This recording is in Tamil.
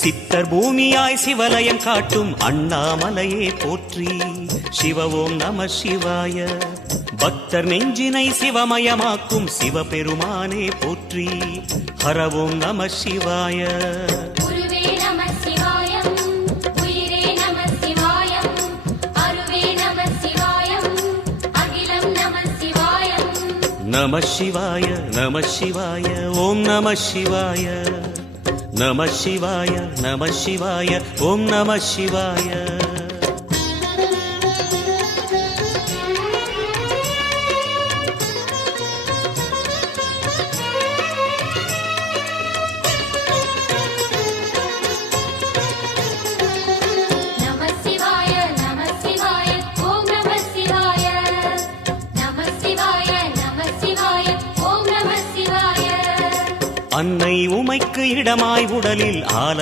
சித்தர் பூமியாய் சிவலயம் காட்டும் அண்ணாமலையே போற்றி. சிவ ஓம் நம சிவாய. பக்தர் நெஞ்சினை சிவமயமாக்கும் சிவபெருமானே போற்றி. ஹர ஓம் நம சிவாய. நம சிவாய நம சிவாய ஓம் நம சிவாய. நம சிவாய நம சிவாய ஓம் நம சிவாய. அன்னை உமைக்கு இடமாய் உடலில் ஆலய